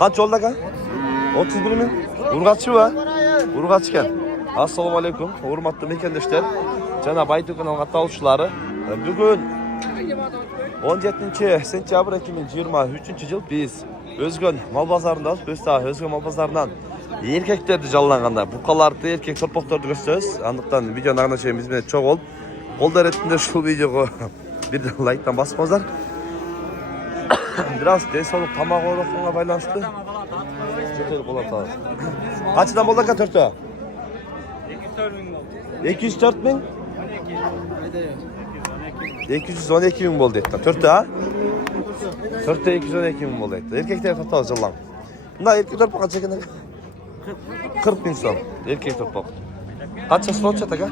Kaç oldu aga? 31 mi? Urgatçı mı? Urgatçıken. Assalamu alaikum. Hurmatlı mekendeşler. Jana Baytu kanal katılışçıları. Bugün 17 sentyabr 2023 yıl biz Özgön mal pazarında, Özgön mal pazarından erkeklerdi жалланганда buqalardı, erkek torpaqtарды gösteririz. Andықтан videonun ағына biz mene çok ol. Қолдар ретінде şu videoga bir de like'tan basmazlar. Biraz денсаулық тамақ ораққа байланысты. Жетел болады. Қаншадан болды aka төртө? 204 bin. 212 bin болды еді. Төртө а? Төртө 212 bin болды еді. Erkekler torpaq жаллан. Мына erkek torpaq қанша екен? 40 bin son. Erkek torpaq. Қанша сұрап жатыр aka?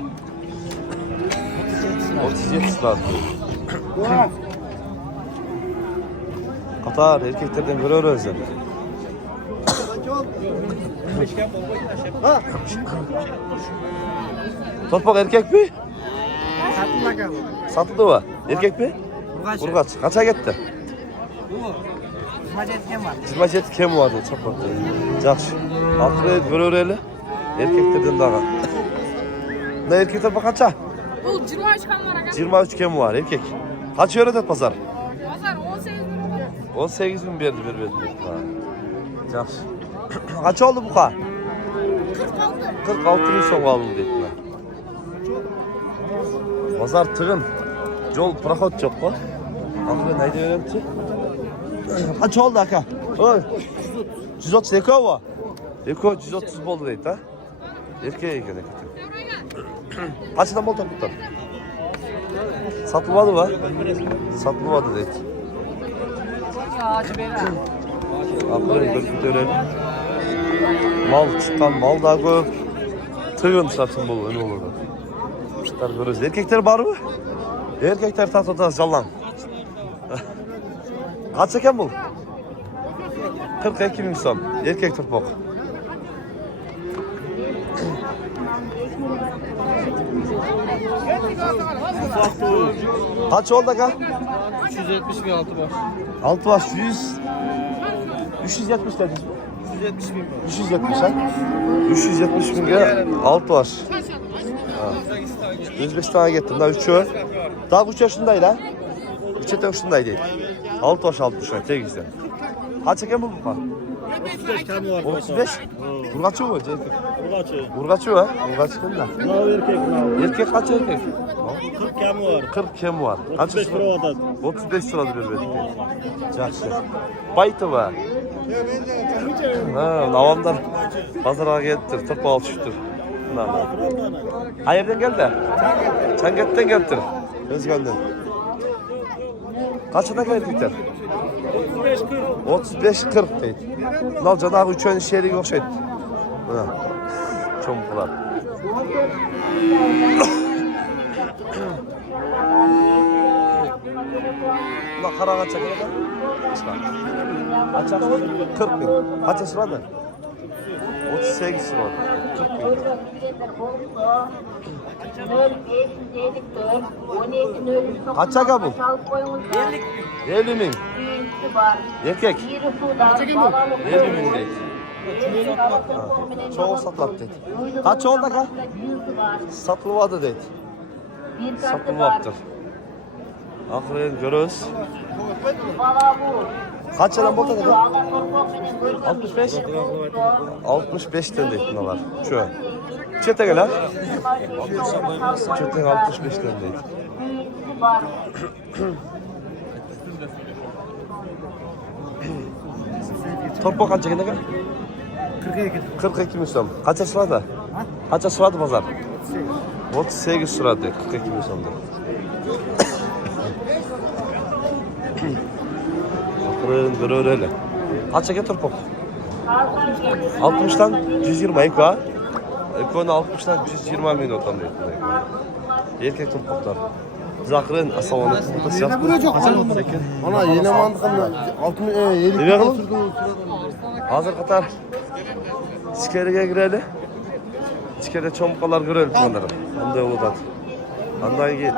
37 сұрап. Qatar erkeklerden görür özler. Torpaq erkek mi? Satıldı mı? Erkek mi? Urgaç. Kaça gitti? 27 kem vardı torpaqda. Жақсы. Altı görür eli. Erkeklerden daha. Ne erkek torpaq kaça? Bu 23 kem var aga. 23 kem var erkek. Kaç öğretir pazar? Pazar 18 bin. 18 bin verdi. Жақсы. Kaç oldu buqa? 46 bin son aldım dediler. Pazar tığın. Yol prahot yok mu? Anlı neydi öğrenci? Kaç oldu aka? Oy. 130 eko mu? Eko 130 oldu deydi ha? Erkeğe eken. Kaçıdan bol topuktan? Satılmadı mı? Satılmadı deydi. Akıllı bir dönem. Mal çıkan mal da köp. Tığın satın bol öyle olur. Kuşlar görürüz. Erkekler var mı? Erkekler tatlıda жаллан. Kaç eken bu? 42 bin son. Erkek torpaq. Kaç oldu aka? 370 bin altı baş. Altı baş 370 dediniz mi? 370 bin. 370 ha? 370 bin lira altı var. Özbekistan'a gittim daha 3'ü. Daha 3 yaşındaydı ha? 3 yaşındaydı. 6 yaş 60 var tek güzel. Kaç eken bu buqa? 35 tane var. 35? Urgaçı mı? Urgaçı. Urgaçı mı? Urgaçı kim de? Sınav erkek sınav. Erkek kaç erkek? 40 kemi var. 40 kem var. 35 lira odan. 35 sırada bir verdik. Жақсы. Baytı var. Avamdan pazara geldir, torpaq alışıptır. Hayırdan geldi? Çanget'ten geldir. Özgön'den. Kaçına geldikler? 35-40 deydi. Bunlar canağı üçünün şehri yok şeydi. Çomuklar. Bunlar kara kaçak ne kadar? Kaçak 40 bin. Kaça sırada? 38 sırada. 40 bin. Kaçak bu? 50 bin. Erkek. 50 bin değil. Çoğu satıldı dedi. Kaç oldu ka? Satılmadı dedi. Satılmaktır. Akırın görürüz. Kaç lira bota dedi? 65? 65 tane deydi bunlar. Şu. Çete gel ha? Çete 65 tane deydi. Torpaq kaç çekende? 42 milyon. Kaça sırada? Kaça sırada pazar? 38 sırada 42 milyonda. Akırın öyle. Kaç çeken torpaq? 60'tan 120 eko ha? Eko'nu 60'tan 120 milyon tam diyor. Erkek torpaqlar. Zakırın asavanı. Ne buraya ana yine mantıklı. 50 Ne hazır Qatar. İçeriye girelim. İçeride çomkalar görelim bunları. Onday oludat. Ondan gel.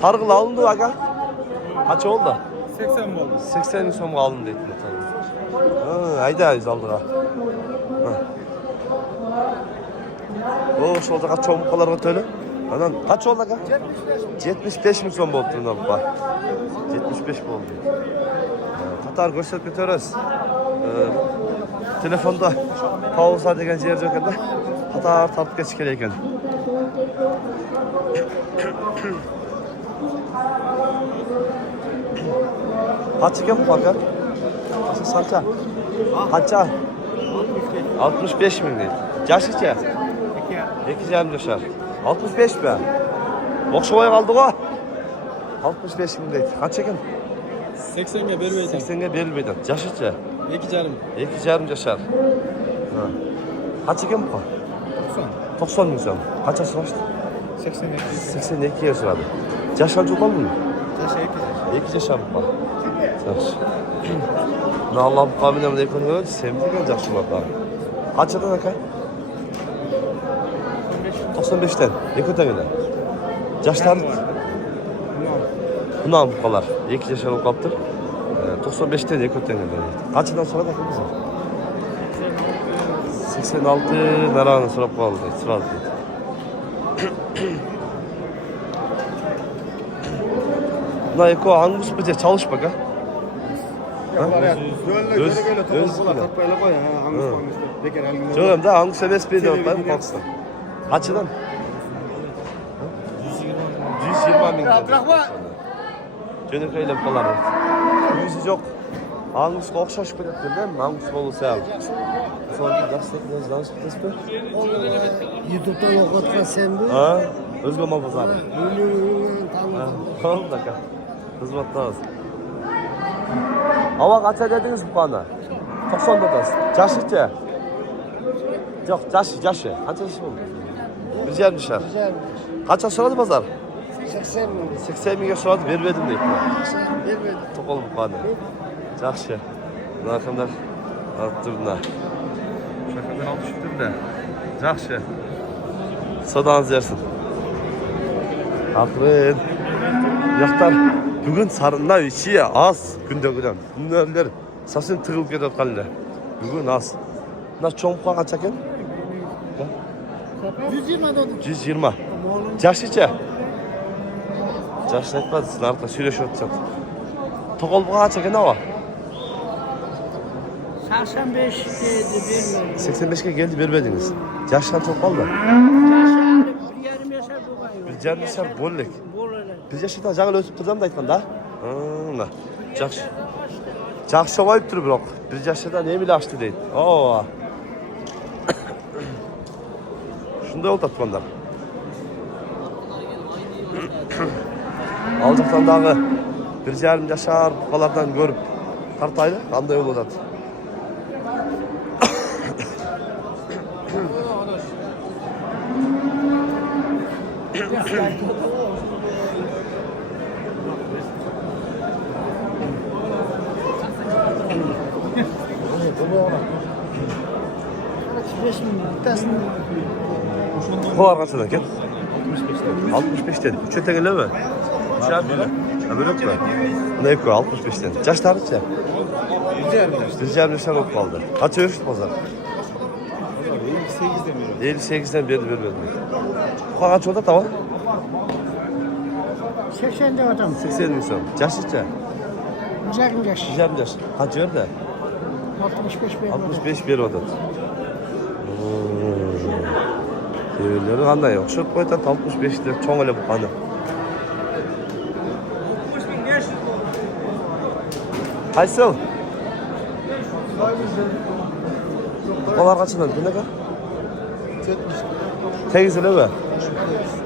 Targıl alındı aga. Kaç oldu? 80 oldu. 80 so'mga alın deydi. Ayda aldığa. O şolda kaç so'm buqalarga töle? Anan kaç oldu aka? 75 ming so'm bo'libdi bundan buqa. 75 bo'ldi. Qatar ko'rsatib ketamiz. Telefonda pauza degan yer yo'q ekanda. Qatar tortib ketish kerak ekan. Kaç ekan bu aka? Sancha. Qancha? 65 ming deydi. Yaşıcha? 2,5 yaşar. 65 be. O'xshabay qoldi-ku. 65 ming deydi. Qancha ekan? 80'e bermeydim. 80'ga berilmaydi. Yaşıcha? 2,5. 2,5 yaşar. Qancha ekan bu? 90 ming so'm. Qancha so'rashdi? 82. 82 ga so'radi. Yash qancha qoldimi? Taşı 2 yaşar bu. Yaxshi. Allah bu qavmini ekonomiya sevdigan yaxshilar. Qanchadan aka? 95'ten. Ne kadar öyle? Yaşlar bundan bu kadar. 2 yaşar olup kaptır. 95'ten ne kadar öyle? Kaçından sonra da bizim? 86 naranı sonra kaldı. Sıra aldı. Na eko hangisi bize çalış bak ha? Öz Kapayla koy ha. Hangisi hangisi. Bekar elinde. Canım da hangisi besbelli yok ben baksana. Kaçıdan? 120 bin lira. Cönük eylem kalar. Yüzü yok. Hangisi okşaş bilet değil mi? Hangisi olursa al. Sonra gazeteleriniz dans etmez mi? YouTube'dan okutkan sen bu. Ha? Özgür Mabazarı. Tamam da kal. Hizmetli olsun. Hava kaça dediniz bu kana? 90 dadasın. Yaşıca? Yok yaşı. Kaç yaşı oldu? 120 şer. Kaça soradı pazar? 80 mi? 80 binge soradı vermedim deyip. Vermedim. Tokol bu kana. Yaxşı. Rakımlar arttırdılar. Şakadan almış da. Yaxşı. Sodanız yersin. Aferin. Yaktar bugün sarında içiye az gündөгüden. Günlerler sasın tığılıp ketayotganlar. Bugün az. Bunlar çoğunlukla kaç ekan? 120 dedim. 120. Yaşıca? Yaşlı etmedi. Sizin arka söyleşip otursak. Tokol bu kaç ekan hava? 85 dedi vermedim. 85'e geldi vermediniz. Yaşlan çok kaldı. Bir yarım yaşar bu kadar. Bir yarım yaşar bollek. Bolele. Biz yaşıdan жаңыл өсіп тұрдым да айтқанда. Мына. Жақсы. Жақсы қойып тұр бірақ. Biz yaşıdan emil açtı дейді. Oo. Şunday oldu atқандар. Ал жақтандағы 1,5 yaşar buqalardan көріп тартайлы қандай болады. Kolar kaçadan ken? 65'ten. 3 ötengeli mi? 3 abi mi? Öyle mi? Ne koy 65'ten. Yaşlar kaç ya? 1,5 yaşar olup kaldı. Kaç ölçtü pazar? 58'den beri vermedim. Bu kaç oldu tamam? 80 de adam. 80 insan. Yaş içe? 120 yaş. 120 yaş. Kaç yerde? 65 benim. 65 bir odat. Devirleri qanday o'xshab qo'ydi 65 deb cho'ng ele bu qani. Qaysi? Qolar qachadan bunaqa? 70. Tegizlimi?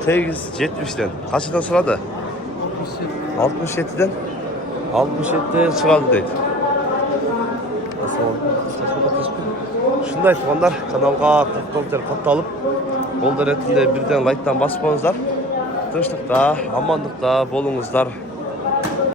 Tegiz 70'den. Qachadan so'radi? 67'den. 67'den so'radi deydi. Şunday aytqanlar, kanalga to'xtalib, qo'lda retinde birden like'tan basıp qo'yingizlar. Tinchlikda, amanlıkta bolunguzlar.